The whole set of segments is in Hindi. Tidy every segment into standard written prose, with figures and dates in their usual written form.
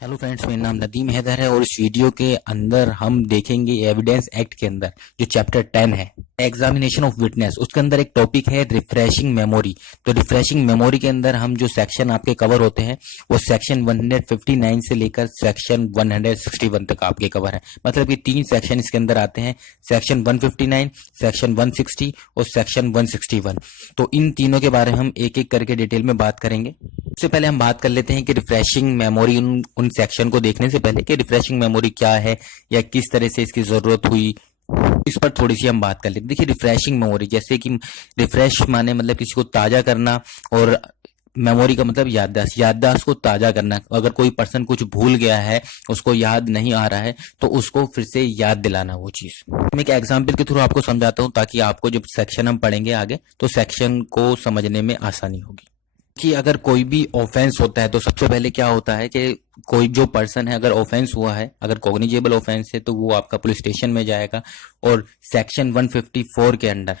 हेलो फ्रेंड्स, मेरा नाम नदीम हैदर है और इस वीडियो के अंदर हम देखेंगे एविडेंस एक्ट के अंदर जो चैप्टर 10 है एग्जामिनेशन ऑफ विटनेस। उसके अंदर एक टॉपिक है रिफ्रेशिंग मेमोरी। तो रिफ्रेशिंग मेमोरी के अंदर हम जो सेक्शन आपके कवर होते हैं वो सेक्शन 159 से लेकर सेक्शन 161 तक आपके कवर है। मतलब कि 3 सेक्शन इसके अंदर आते हैं, सेक्शन 159, सेक्शन 160 और सेक्शन 161। तो इन तीनों के बारे में हम एक एक करके डिटेल में बात करेंगे। सबसे पहले हम बात कर लेते हैं कि रिफ्रेशिंग मेमोरी उन सेक्शन को देखने से पहले कि रिफ्रेशिंग मेमोरी क्या है या किस तरह से इसकी जरूरत हुई, इस पर थोड़ी सी हम बात कर लेते हैं। देखिए, रिफ्रेशिंग मेमोरी जैसे कि रिफ्रेश माने मतलब किसी को ताजा करना और मेमोरी का मतलब याददाश्त को ताजा करना। अगर कोई पर्सन कुछ भूल गया है, उसको याद नहीं आ रहा है, तो उसको फिर से याद दिलाना वो चीज। मैं एक एग्जांपल के थ्रू आपको समझाता हूं ताकि आपको जब सेक्शन हम पढ़ेंगे आगे तो सेक्शन को समझने में आसानी होगी। कि अगर कोई भी ऑफेंस होता है तो सबसे पहले क्या होता है कि कोई जो पर्सन है, अगर ऑफेंस हुआ है, अगर कॉग्निजेबल ऑफेंस है तो वो आपका पुलिस स्टेशन में जाएगा और सेक्शन 154 के अंडर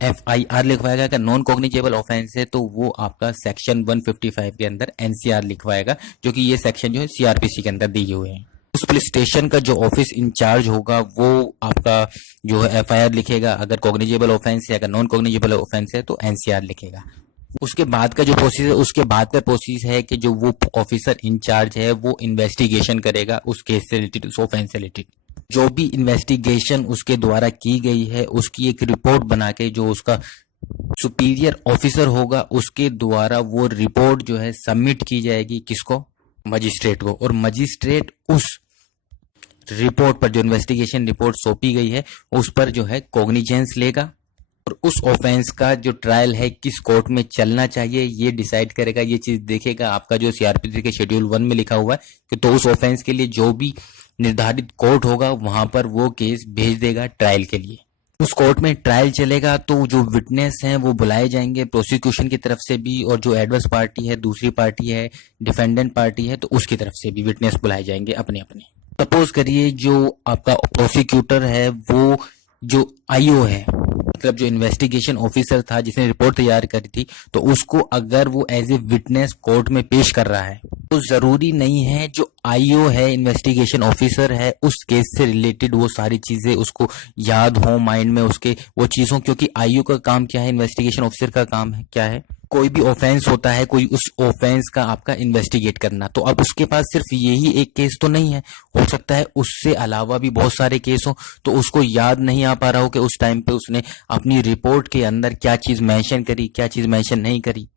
FIR लिखवाएगा। अगर नॉन कॉग्निजेबल ऑफेंस है तो वो आपका सेक्शन 155 के अंदर NCR लिखवाएगा, जो कि ये सेक्शन जो है CRPC के अंदर दिए हुए हैं। उस पुलिस स्टेशन का जो ऑफिस इंचार्ज होगा वो आपका जो है FIR लिखेगा। अगर कॉग्निजेबल ऑफेंस है, अगर नॉन कॉग्निजेबल ऑफेंस है तो NCR लिखेगा। उसके बाद का जो प्रोसेस है, उसके बाद का प्रोसेस है कि जो वो ऑफिसर इंचार्ज है वो इन्वेस्टिगेशन करेगा उस केस से रिलेटेड, उस ऑफेंस से रिलेटेड। जो भी इन्वेस्टिगेशन उसके द्वारा की गई है उसकी एक रिपोर्ट बना के जो उसका सुपीरियर ऑफिसर होगा उसके द्वारा वो रिपोर्ट जो है सबमिट की जाएगी। किसको? मजिस्ट्रेट को। और मजिस्ट्रेट उस रिपोर्ट पर, जो इन्वेस्टिगेशन रिपोर्ट सौंपी गई है, उस पर जो है कॉग्निजेंस लेगा और उस ऑफेंस का जो ट्रायल है किस कोर्ट में चलना चाहिए ये डिसाइड करेगा। ये चीज देखेगा आपका जो CRPC के शेड्यूल 1 में लिखा हुआ है कि तो उस ऑफेंस के लिए जो भी निर्धारित कोर्ट होगा वहां पर वो केस भेज देगा ट्रायल के लिए। उस कोर्ट में ट्रायल चलेगा तो जो विटनेस हैं वो बुलाए जाएंगे प्रोसिक्यूशन की तरफ से भी, और जो एडवर्स पार्टी है, दूसरी पार्टी है, डिफेंडेंट पार्टी है, तो उसकी तरफ से भी विटनेस बुलाए जाएंगे अपने अपने। सपोज करिए जो आपका प्रोसिक्यूटर है वो जो IO है, मतलब जो इन्वेस्टिगेशन ऑफिसर था जिसने रिपोर्ट तैयार करी थी, तो उसको अगर वो एज ए विटनेस कोर्ट में पेश कर रहा है तो जरूरी नहीं है जो IO है, इन्वेस्टिगेशन ऑफिसर है, उस केस से रिलेटेड वो सारी चीजें उसको याद हो माइंड में उसके वो चीजों। क्योंकि IO का काम क्या है, इन्वेस्टिगेशन ऑफिसर का काम है क्या है, कोई भी ऑफेंस होता है, कोई उस ऑफेंस का आपका इन्वेस्टिगेट करना। तो अब उसके पास सिर्फ यही एक केस तो नहीं है, हो सकता है उससे अलावा भी बहुत सारे केस हो, तो उसको याद नहीं आ पा रहा हो कि उस टाइम पे उसने अपनी रिपोर्ट के अंदर क्या चीज मेंशन करी, क्या चीज मेंशन नहीं करी।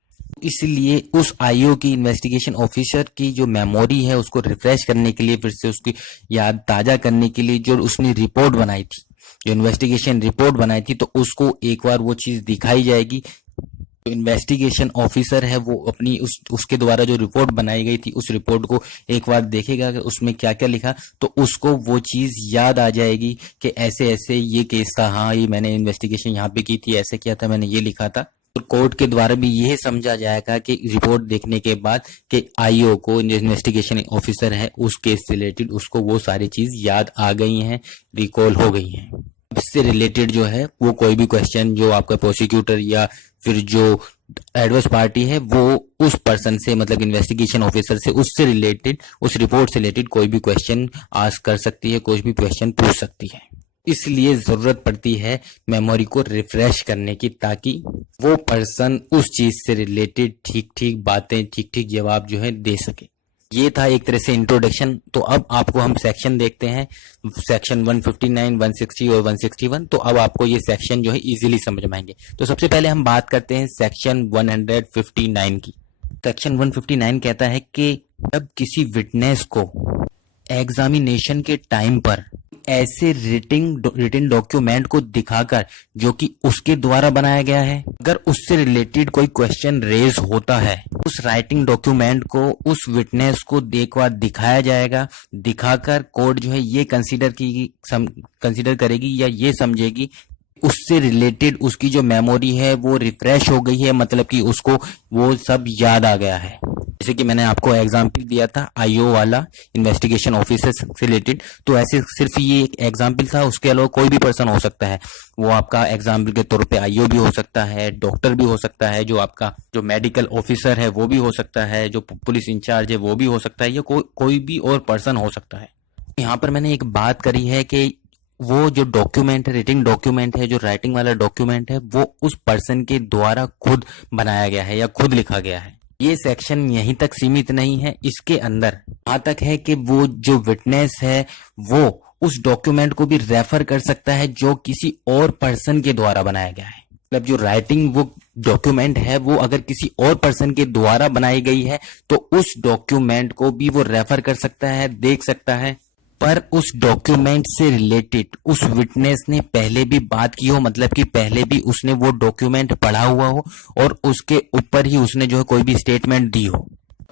इसलिए उस IO की, इन्वेस्टिगेशन ऑफिसर की जो मेमोरी है उसको रिफ्रेश करने के लिए, फिर से उसकी याद ताजा करने के लिए, जो उसने रिपोर्ट बनाई थी, जो इन्वेस्टिगेशन रिपोर्ट बनाई थी, तो उसको एक बार वो चीज दिखाई जाएगी। जो इन्वेस्टिगेशन ऑफिसर है वो अपनी उसके द्वारा जो रिपोर्ट बनाई गई थी उस रिपोर्ट को एक बार देखेगा कि उसमें क्या क्या लिखा, तो उसको वो चीज याद आ जाएगी कि ऐसे ऐसे ये केस था, हाँ ये मैंने इन्वेस्टिगेशन यहाँ पे की थी, ऐसे किया था, मैंने ये लिखा था। और कोर्ट के द्वारा भी यह समझा जाएगा कि रिपोर्ट देखने के बाद कि IO को, जो इन्वेस्टिगेशन ऑफिसर है, उस केस से रिलेटेड उसको वो सारी चीज याद आ गई हैं, रिकॉल हो गई हैं। इससे रिलेटेड जो है वो कोई भी क्वेश्चन जो आपका प्रोसिक्यूटर या फिर जो एडवर्स पार्टी है वो उस पर्सन से, मतलब इन्वेस्टिगेशन ऑफिसर से, उससे रिलेटेड, उस रिपोर्ट से रिलेटेड कोई भी क्वेश्चन आस्क कर सकती है, कोई भी क्वेश्चन पूछ सकती है। इसलिए जरूरत पड़ती है मेमोरी को रिफ्रेश करने की, ताकि वो पर्सन उस चीज से रिलेटेड ठीक ठीक बातें, ठीक ठीक जवाब जो है दे सके। ये था एक तरह से इंट्रोडक्शन। तो अब आपको हम सेक्शन देखते हैं, सेक्शन 159, 160 और 161। तो अब आपको ये सेक्शन जो है इजीली समझ में आएंगे। तो सबसे पहले हम बात करते हैं सेक्शन 159 की। सेक्शन 159 कहता है कि जब किसी विटनेस को एग्जामिनेशन के टाइम पर ऐसे रिटिन डॉक्यूमेंट को दिखाकर जो कि उसके द्वारा बनाया गया है, अगर उससे रिलेटेड कोई क्वेश्चन रेज होता है, उस राइटिंग डॉक्यूमेंट को उस विटनेस को एक बार दिखाया जाएगा। दिखाकर कोर्ट जो है ये कंसीडर करेगी या ये समझेगी उससे रिलेटेड उसकी जो मेमोरी है वो रिफ्रेश हो गई है, मतलब कि उसको वो सब याद आ गया है। जैसे कि मैंने आपको एग्जाम्पल दिया था आईओ वाला, इन्वेस्टिगेशन ऑफिसर से रिलेटेड, तो ऐसे सिर्फ ये एक एग्जाम्पल था, उसके अलावा कोई भी पर्सन हो सकता है। वो आपका एग्जाम्पल के तौर पे आईओ भी हो सकता है, डॉक्टर भी हो सकता है, जो आपका जो मेडिकल ऑफिसर है वो भी हो सकता है, जो पुलिस इंचार्ज है वो भी हो सकता है, या कोई भी और पर्सन हो सकता है। यहाँ पर मैंने एक बात करी है कि वो जो डॉक्यूमेंट है, रिटिंग डॉक्यूमेंट है, जो राइटिंग वाला डॉक्यूमेंट है, वो उस पर्सन के द्वारा खुद बनाया गया है या खुद लिखा गया है। ये सेक्शन यहीं तक सीमित नहीं है, इसके अंदर यहाँ तक है कि वो जो विटनेस है वो उस डॉक्यूमेंट को भी रेफर कर सकता है जो किसी और पर्सन के द्वारा बनाया गया है। मतलब जो राइटिंग वो डॉक्यूमेंट है वो अगर किसी और पर्सन के द्वारा बनाई गई है तो उस डॉक्यूमेंट को भी वो रेफर कर सकता है, देख सकता है। पर उस डॉक्यूमेंट से रिलेटेड उस विटनेस ने पहले भी बात की हो, मतलब कि पहले भी उसने वो डॉक्यूमेंट पढ़ा हुआ हो और उसके ऊपर ही उसने जो है कोई भी स्टेटमेंट दी हो।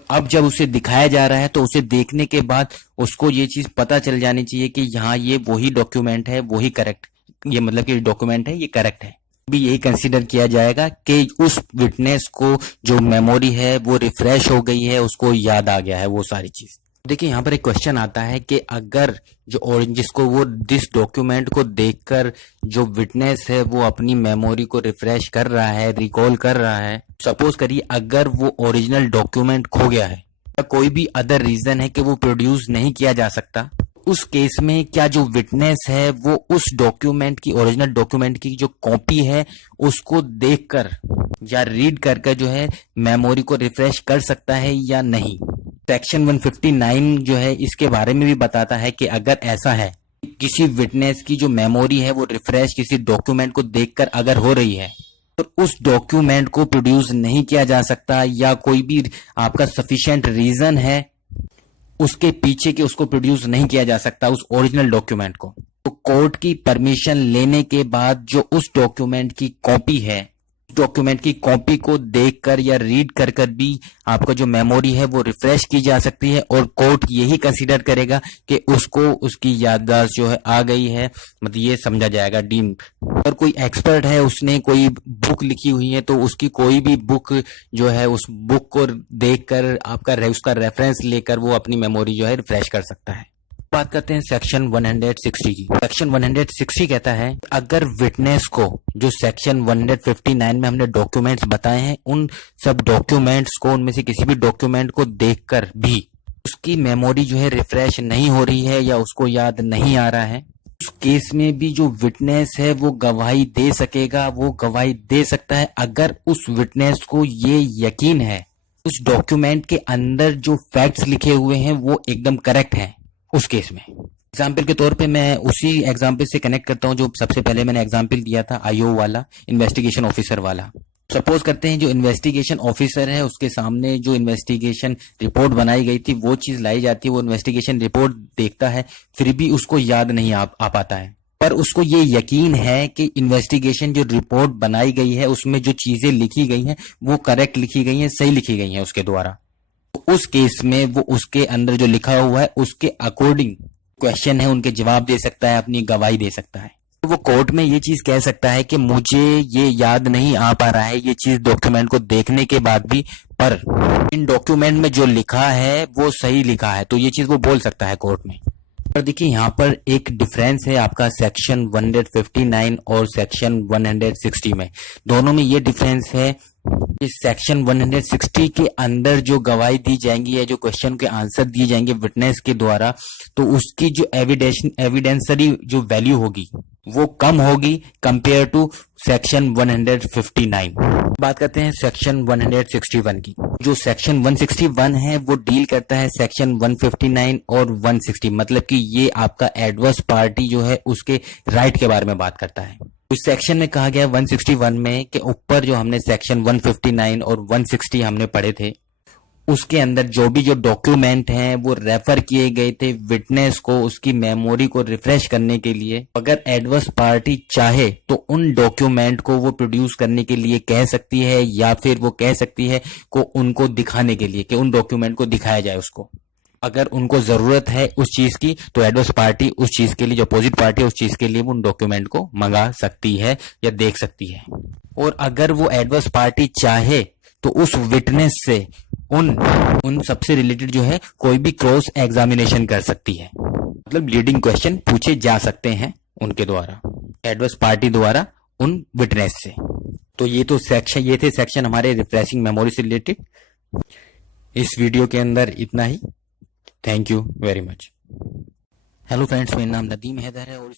अब जब उसे दिखाया जा रहा है तो उसे देखने के बाद उसको ये चीज पता चल जानी चाहिए कि यहाँ ये वही डॉक्यूमेंट है, वही करेक्ट, ये मतलब कि डॉक्यूमेंट है, ये करेक्ट है। भी यही कंसीडर किया जाएगा कि उस विटनेस को जो मेमोरी है वो रिफ्रेश हो गई है, उसको याद आ गया है वो सारी चीज। देखिए यहाँ पर एक क्वेश्चन आता है कि अगर जो जिसको वो जिस डॉक्यूमेंट को देखकर जो विटनेस है वो अपनी मेमोरी को रिफ्रेश कर रहा है, रिकॉल कर रहा है, सपोज करिए अगर वो ओरिजिनल डॉक्यूमेंट खो गया है या कोई भी अदर रीजन है कि वो प्रोड्यूस नहीं किया जा सकता, उस केस में क्या जो विटनेस है वो उस डॉक्यूमेंट की, ओरिजिनल डॉक्यूमेंट की जो कॉपी है उसको देखकर या रीड करके जो है मेमोरी को रिफ्रेश कर सकता है या नहीं। सेक्शन 159 जो है इसके बारे में भी बताता है कि अगर ऐसा है, किसी विटनेस की जो मेमोरी है वो रिफ्रेश किसी डॉक्यूमेंट को देखकर अगर हो रही है तो उस डॉक्यूमेंट को प्रोड्यूस नहीं किया जा सकता या कोई भी आपका सफिशिएंट रीजन है उसके पीछे कि उसको प्रोड्यूस नहीं किया जा सकता उस ओरिजिनल डॉक्यूमेंट को, तो कोर्ट की परमिशन लेने के बाद जो उस डॉक्यूमेंट की कॉपी है, डॉक्यूमेंट की कॉपी को देखकर या रीड कर कर भी आपका जो मेमोरी है वो रिफ्रेश की जा सकती है और कोर्ट यही कंसीडर करेगा कि उसको उसकी याददाश्त जो है आ गई है, मतलब ये समझा जाएगा डीम। अगर कोई एक्सपर्ट है, उसने कोई बुक लिखी हुई है तो उसकी कोई भी बुक जो है उस बुक को देखकर आपका उसका रेफरेंस लेकर वो अपनी मेमोरी जो है रिफ्रेश कर सकता है। बात करते हैं सेक्शन 160 की। सेक्शन 160 कहता है अगर विटनेस को जो सेक्शन 159 में हमने डॉक्यूमेंट्स बताए हैं उन सब डॉक्यूमेंट्स को, उनमें से किसी भी डॉक्यूमेंट को देखकर भी उसकी मेमोरी जो है रिफ्रेश नहीं हो रही है या उसको याद नहीं आ रहा है, उस केस में भी जो विटनेस है वो गवाही दे सकेगा, वो गवाही दे सकता है अगर उस विटनेस को ये यकीन है उस डॉक्यूमेंट के अंदर जो फैक्ट्स लिखे हुए हैं वो एकदम करेक्ट हैं। उस केस में एग्जाम्पल के तौर पे मैं उसी एग्जाम्पल से कनेक्ट करता हूं जो सबसे पहले मैंने एग्जाम्पल दिया था आईओ वाला, इन्वेस्टिगेशन ऑफिसर वाला। सपोज करते हैं जो इन्वेस्टिगेशन ऑफिसर है उसके सामने जो इन्वेस्टिगेशन रिपोर्ट बनाई गई थी वो चीज लाई जाती है, वो इन्वेस्टिगेशन रिपोर्ट देखता है फिर भी उसको याद नहीं आ पाता है, पर उसको ये यकीन है कि इन्वेस्टिगेशन जो रिपोर्ट बनाई गई है उसमें जो चीजें लिखी गई हैं वो करेक्ट लिखी गई हैं, सही लिखी गई हैं उसके द्वारा। उस केस में वो उसके अंदर जो लिखा हुआ है उसके अकॉर्डिंग क्वेश्चन है उनके जवाब दे सकता है, अपनी गवाही दे सकता है। तो वो कोर्ट में ये चीज कह सकता है कि मुझे ये याद नहीं आ पा रहा है ये चीज डॉक्यूमेंट को देखने के बाद भी, पर इन डॉक्यूमेंट में जो लिखा है वो सही लिखा है, तो ये चीज वो बोल सकता है कोर्ट में। पर देखिए यहाँ पर एक डिफरेंस है आपका सेक्शन 159 और सेक्शन 160 में, दोनों में ये डिफरेंस है। इस सेक्शन 160 के अंदर जो गवाही दी जाएंगी या जो क्वेश्चन के आंसर दिए जाएंगे विटनेस के द्वारा, तो उसकी जो एविडेंसरी जो वैल्यू होगी वो कम होगी कंपेयर टू सेक्शन 159। बात करते हैं सेक्शन 161 की। जो सेक्शन 161 है वो डील करता है सेक्शन 159 और 160, मतलब कि ये आपका एडवर्स पार्टी जो है उसके राइट के बारे में बात करता है। उस सेक्शन में कहा गया 161 में कि ऊपर जो हमने सेक्शन 159 और 160 हमने पढ़े थे उसके अंदर जो भी जो डॉक्यूमेंट हैं वो रेफर किए गए थे विटनेस को उसकी मेमोरी को रिफ्रेश करने के लिए, अगर एडवर्स पार्टी चाहे तो उन डॉक्यूमेंट को वो प्रोड्यूस करने के लिए कह सकती है या फिर वो कह सकती है को उनको दिखाने के लिए कि उन डॉक्यूमेंट को दिखाया जाए उसको। अगर उनको जरूरत है उस चीज की तो एडवर्स पार्टी उस चीज के लिए, जो अपोजिट पार्टी है उस चीज के लिए वो उन डॉक्यूमेंट को मंगा सकती है या देख सकती है। और अगर वो एडवर्स पार्टी चाहे तो उस विटनेस से उन सबसे रिलेटेड जो है कोई भी क्रॉस एग्जामिनेशन कर सकती है, मतलब लीडिंग क्वेश्चन पूछे जा सकते हैं उनके द्वारा, एडवर्स पार्टी द्वारा उन विटनेस से। तो ये थे सेक्शन हमारे रिफ्रेशिंग मेमोरी से रिलेटेड। इस वीडियो के अंदर इतना ही। Thank you very much. Hello friends, मेरा नाम नदीम हैदर है और